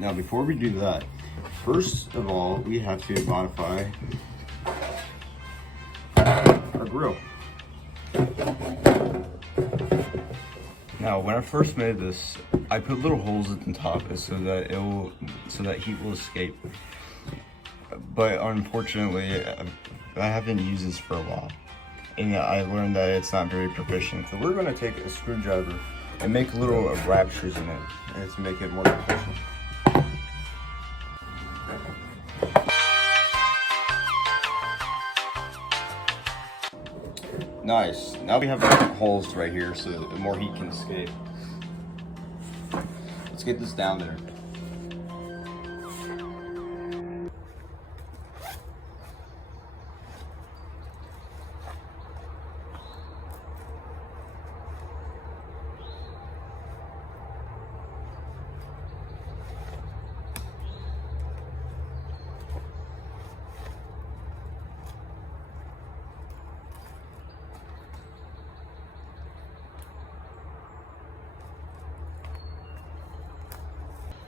Now, before we do that, first of all, we have to modify our grill. Now, when I first made this, I put little holes at the top so that heat will escape. But unfortunately, I haven't used this for a while, and I learned that it's not very proficient. So we're going to take a screwdriver and make little ruptures in it, and to make it more proficient. Nice. Now we have holes right here so that more heat can escape. Let's get this down there.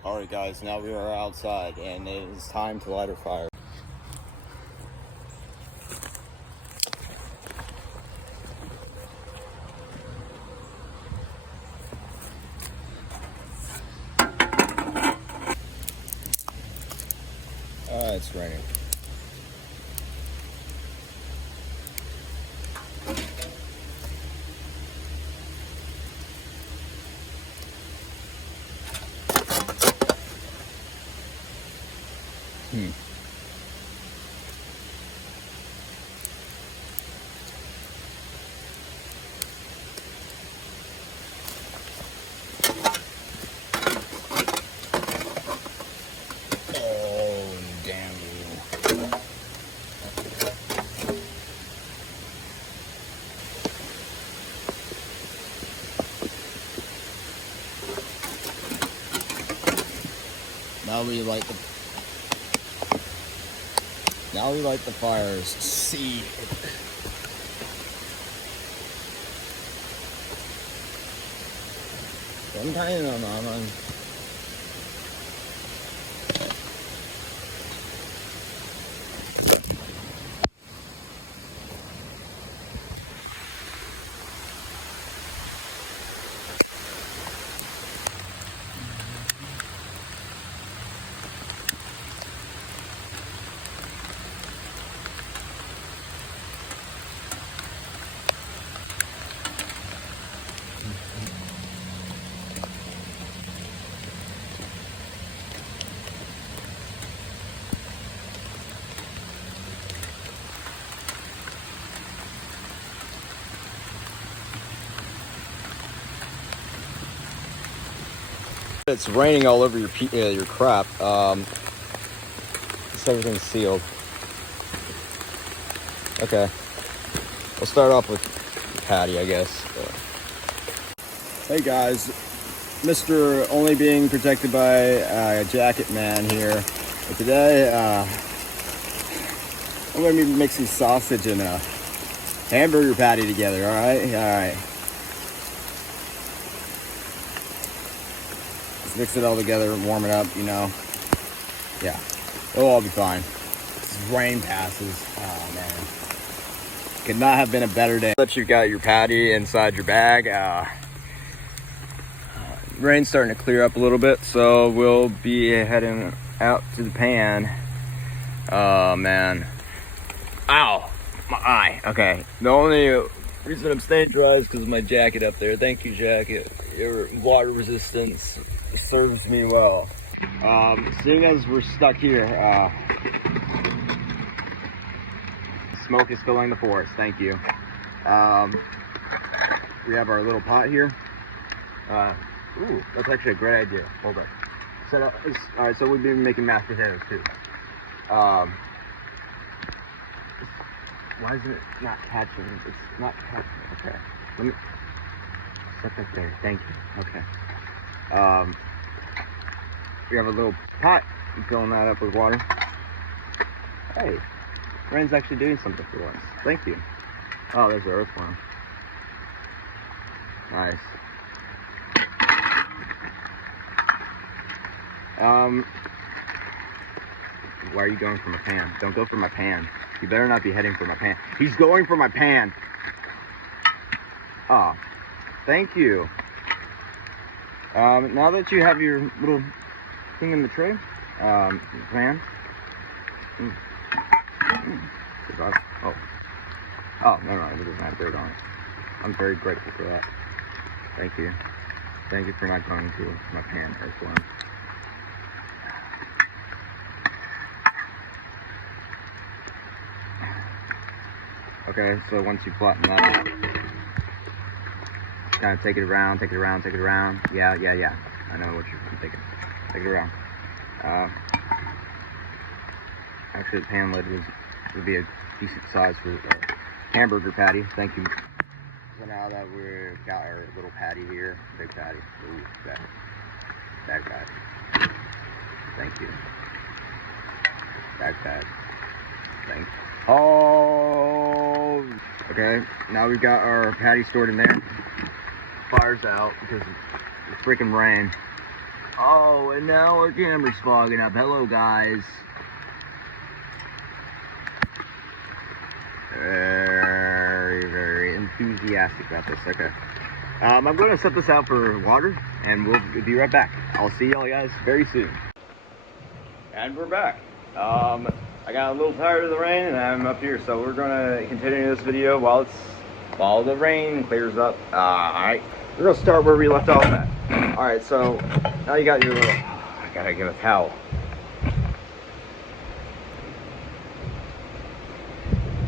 Alright guys, now we are outside and it is time to light our fire. It's raining. Oh, damn you. Now we light the fires. See. Sometimes I'm It's raining all over your crap. Everything's sealed. Okay, we'll start off with patty, I guess. Hey guys, Mr. Only being protected by a jacket man here. But today, I'm gonna be mixing sausage and a hamburger patty together. All right. Mix it all together and warm it up, you know. Yeah, it'll all be fine. This rain passes. Oh man, could not have been a better day. That you've got your patty inside your bag. Rain's starting to clear up a little bit, so we'll be heading out to the pan. Oh man, ow, my eye. Okay, the only reason I'm staying dry is because of my jacket up there. Thank you, jacket. Your water resistance serves me well. Seeing as we're stuck here, smoke is filling the forest. Thank you. We have our little pot here. Ooh, that's actually a great idea. Hold on. All right, so we've been making mashed potatoes too. Why isn't it not catching? It's not catching. Okay. Let me set that there. Thank you. Okay. We have a little pot. I'm filling that up with water. Hey, rain's actually doing something for once. Thank you. Oh, there's the earthworm. Nice. Why are you going for my pan? Don't go for my pan. You better not be heading for my pan. He's going for my pan. Ah, thank you. Now that you have your little thing in the tray, pan. Oh, no, it doesn't have dirt on it. I'm very grateful for that. Thank you. Thank you for not going to my pan, Earthworm. Okay, so once you flatten that out, kind of take it around. Yeah. I know what you're thinking. Take it around. Actually, the pan lid would be a decent size for a hamburger patty. Thank you. So now that we've got our little patty here, big patty. Ooh, bag patty. Thank you. Bag patty. Thank you. Oh, okay. Now we've got our patty stored in there. Fire's out because of the freaking rain. Oh, and now our camera's fogging up. Hello, guys. Very enthusiastic about this. Okay. I'm going to set this out for water, and we'll be right back. I'll see y'all guys very soon. And we're back. I got a little tired of the rain, and I'm up here, so we're gonna continue this video while the rain clears up. Alright, we're gonna start where we left off at. Alright, so now you got your little, I gotta get a towel.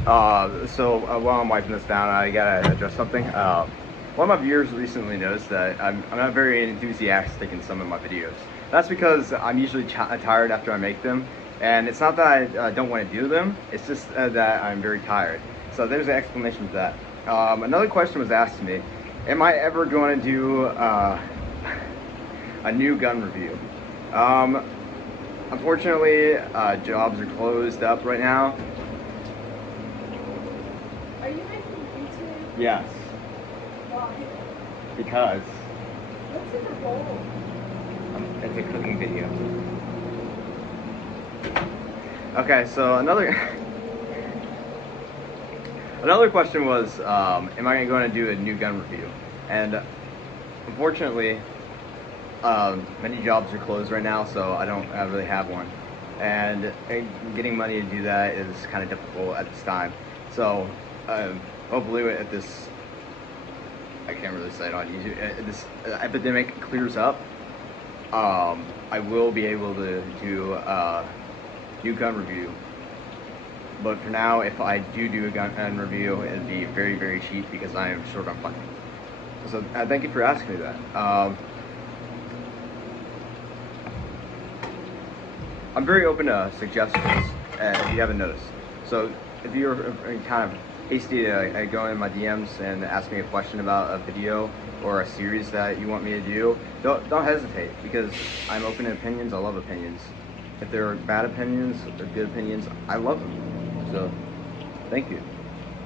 While I'm wiping this down, I gotta address something. One of my viewers recently noticed that I'm not very enthusiastic in some of my videos. That's because I'm usually tired after I make them. And it's not that I don't want to do them, it's just that I'm very tired. So there's an explanation for that. Another question was asked to me, am I ever going to do a new gun review? Unfortunately, jobs are closed up right now. Are you making YouTube? Yes. Why? Because What's in the bowl? it's a cooking video. Okay, so another question was, am I going to do a new gun review? And unfortunately, many jobs are closed right now, so I don't really have one. And getting money to do that is kind of difficult at this time. So hopefully at this, I can't really say it on YouTube, this epidemic clears up, I will be able to do new gun review. But for now, if I do a gun review, it'd be very, very cheap because I am short on funding. So thank you for asking me that. I'm very open to suggestions, if you haven't noticed. So if you're kind of hasty to go in my DMs and ask me a question about a video or a series that you want me to do, don't hesitate, because I'm open to opinions. I love opinions. If there are bad opinions or good opinions, I love them. So, thank you.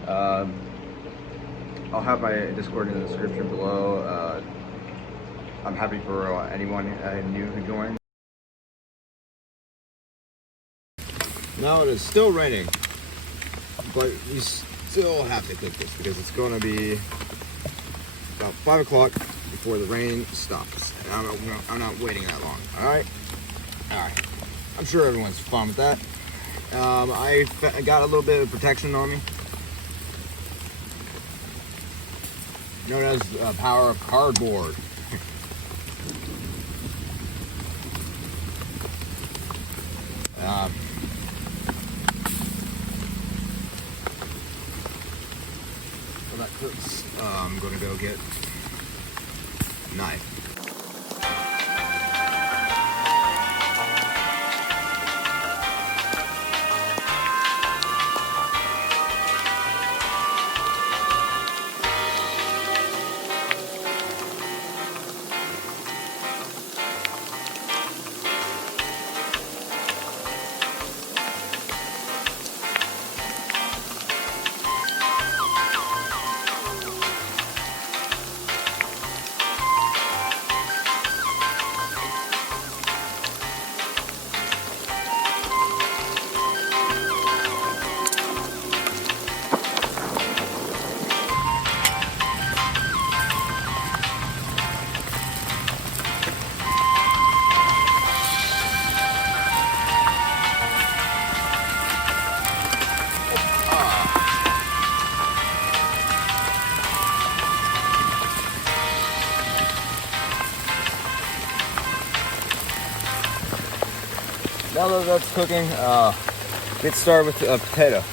I'll have my Discord in the description below. I'm happy for anyone new who joined. Now it is still raining, but we still have to cook this because it's going to be about 5 o'clock before the rain stops. And I'm not waiting that long. All right. I'm sure everyone's fine with that. I got a little bit of protection on me, known as the power of cardboard. While that cooks, I'm gonna go get a knife. Now that that's cooking, get started with a potato.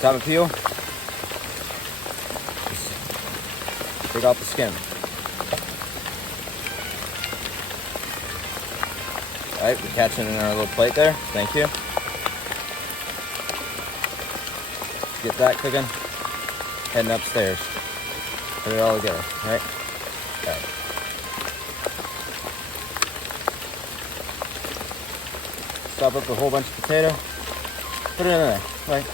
Top and peel. Just take off the skin. Alright, we're catching it in our little plate there. Thank you. Get that cooking. Heading upstairs. Put it all together. Alright? Alright. Stop up a whole bunch of potato. Put it in there. Right?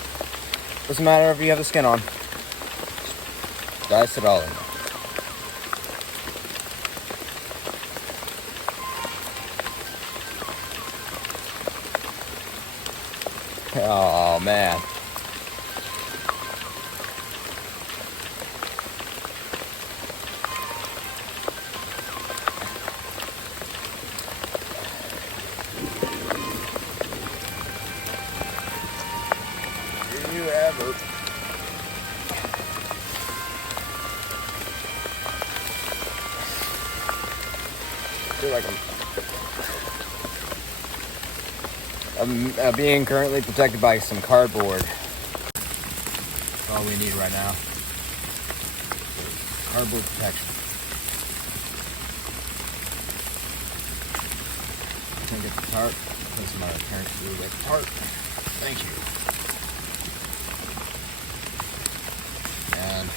Doesn't matter if you have the skin on. Just dice it all in there. Oh man. Here you have it. I feel like I'm being currently protected by some cardboard. That's all we need right now. Cardboard protection. I'm gonna get the tarp. That's my parents do like tarp. Thank you. And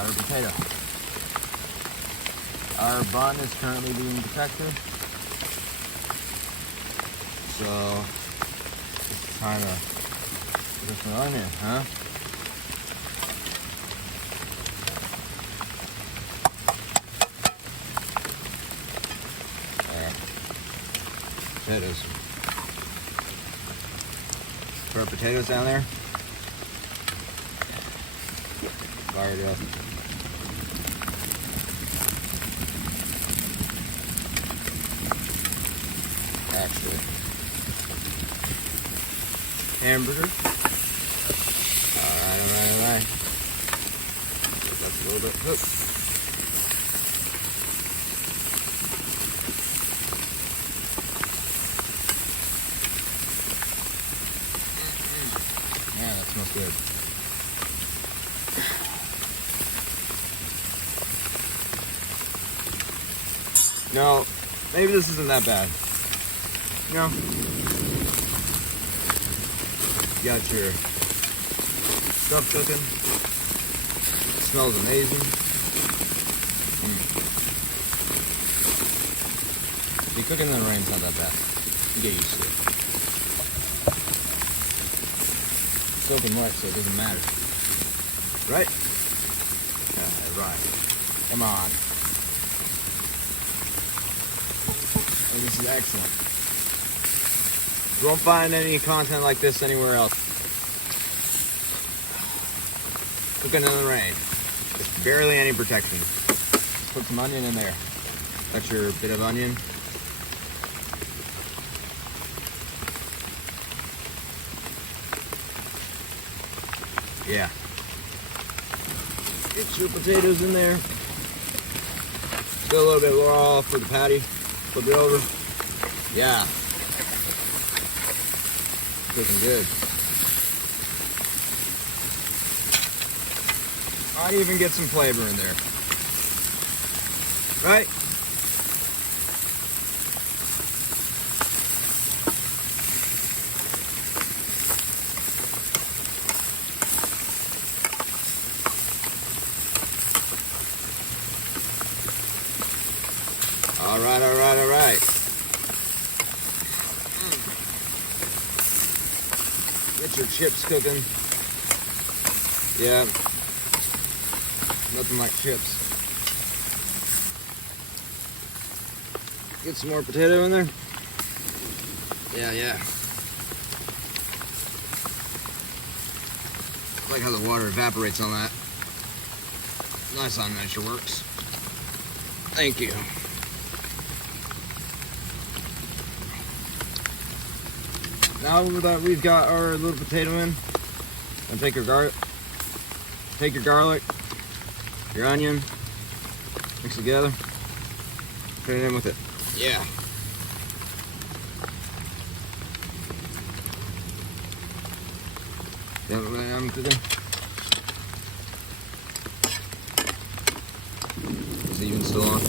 our potato. Our bun is currently being protected. So it's time to put some onion, huh? There. Potatoes. Throw our potatoes down there. Fire it up. Actually. Hamburger. Alright. That's a little bit cooked. Yeah, that smells good. No, maybe this isn't that bad. No. You got your stuff cooking. It smells amazing. The cooking in the rain's not that bad. You get used to it. It's soaking wet, so it doesn't matter. Right? Yeah, right. Come on. Oh, this is excellent. You won't find any content like this anywhere else. Cooking in the rain. There's barely any protection. Put some onion in there. Got your bit of onion. Yeah. Get your potatoes in there. Still a little bit raw for the patty. Flip it over. Yeah. Looking good. Might even get some flavor in there. Right? All right. Get your chips cooking. Yeah. Nothing like chips. Get some more potato in there. Yeah. I like how the water evaporates on that. Nice on Nature Works. Thank you. Now that we've got our little potato in, and take your garlic, your onion, mix it together, put it in with it. Yeah. Is it even still on?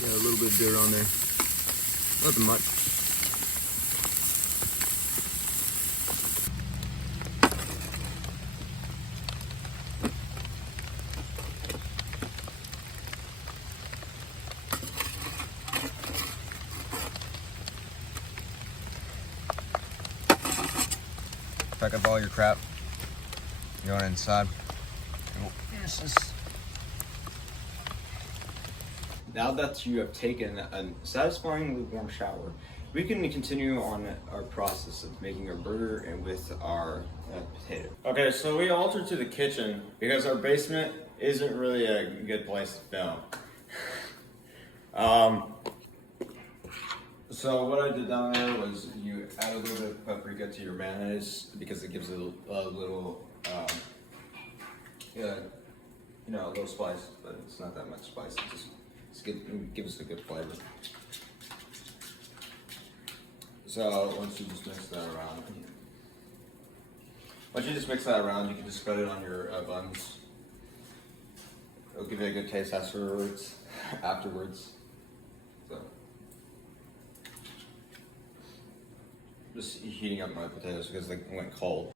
Got a little bit of dirt on there. Nothing much. Pack up all your crap. Going inside. Finish this. Now that you have taken a satisfying lukewarm shower, we can continue on our process of making our burger and with our potato. Okay, so we altered to the kitchen because our basement isn't really a good place to film. So what I did down there was you add a little bit of paprika to your mayonnaise because it gives it a little, a little spice, but it's not that much spice. It gives us a good flavor. So once you just mix that around, you can just spread it on your buns. It'll give you a good taste afterwards. So just heating up my potatoes because they went cold.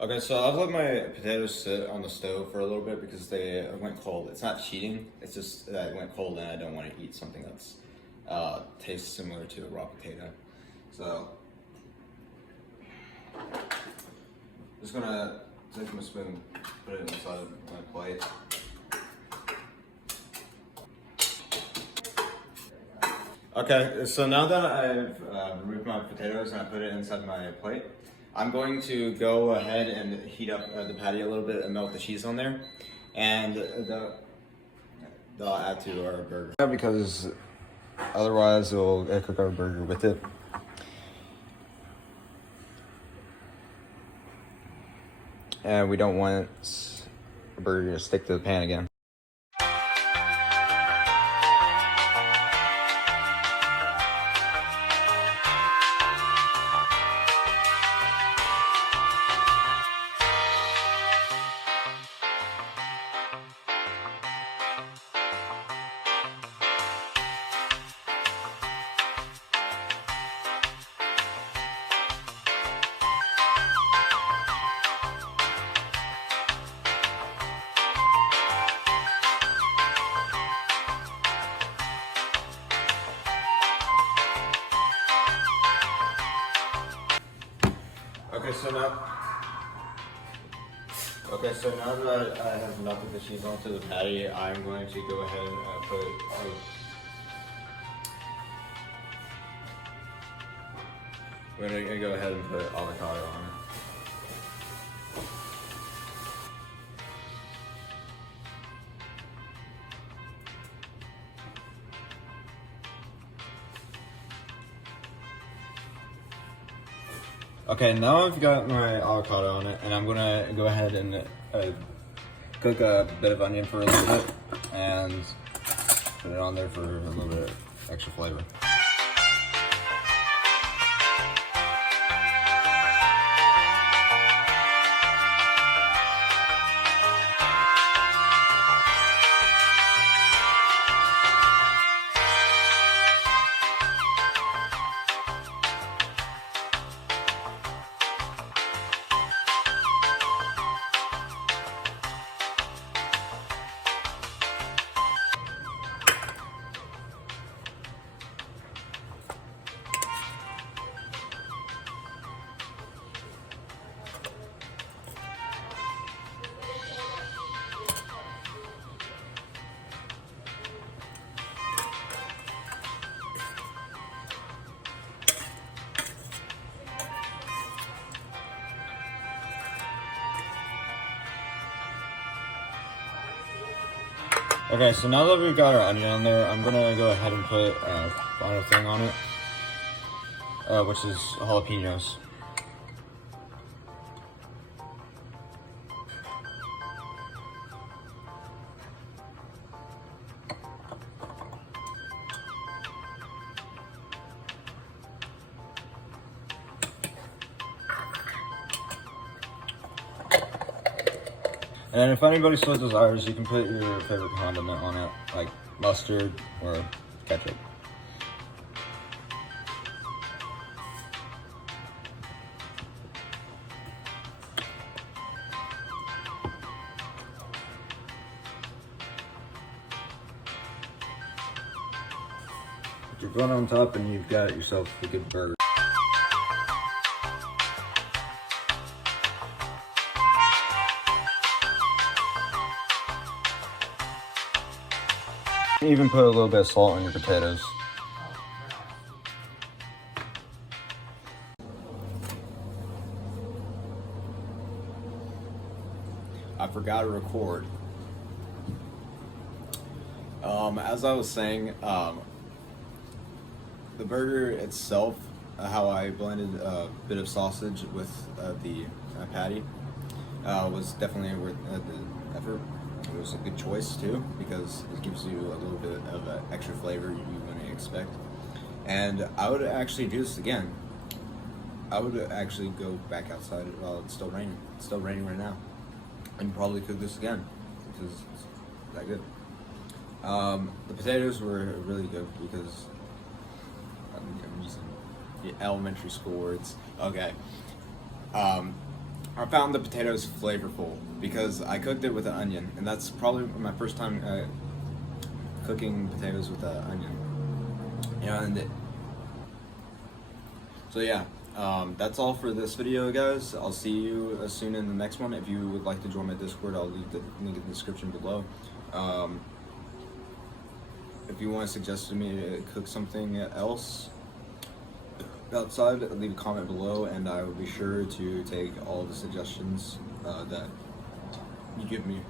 Okay, so I've let my potatoes sit on the stove for a little bit because they went cold. It's not cheating, it's just that it went cold and I don't want to eat something that's tastes similar to a raw potato. So, just gonna take my spoon, put it inside my plate. Okay, so now that I've removed my potatoes and I put it inside my plate, I'm going to go ahead and heat up the patty a little bit and melt the cheese on there, and they'll add to our burger. Because otherwise we'll cook our burger with it. And we don't want the burger to stick to the pan again. Okay, so now that I have melted the cheese onto the patty, I'm going to go ahead and we're gonna go ahead and put avocado on it. Okay, now I've got my avocado on it, and I'm gonna go ahead and cook a bit of onion for a little bit, and put it on there for a little bit of extra flavor. Okay, so now that we've got our onion on there, I'm gonna go ahead and put final thing on it, which is jalapenos. And if anybody so desires, you can put your favorite condiment on it, like mustard or ketchup. Put your bun on top and you've got yourself a good burger. Even put a little bit of salt on your potatoes. I forgot to record. As I was saying, the burger itself, how I blended a bit of sausage with the patty, was definitely worth the effort. It was a good choice too, because it gives you a little bit of extra flavor you wouldn't expect. And I would actually do this again. I would actually go back outside while it's still raining. It's still raining right now. And probably cook this again, because it's that good. The potatoes were really good because I'm using the elementary school words. Okay. I found the potatoes flavorful because I cooked it with an onion, and that's probably my first time cooking potatoes with an onion. And so yeah, that's all for this video, guys. I'll see you soon in the next one. If you would like to join my Discord, I'll leave the link in the description below. If you want to suggest to me to cook something else outside, leave a comment below, and I will be sure to take all the suggestions that you give me.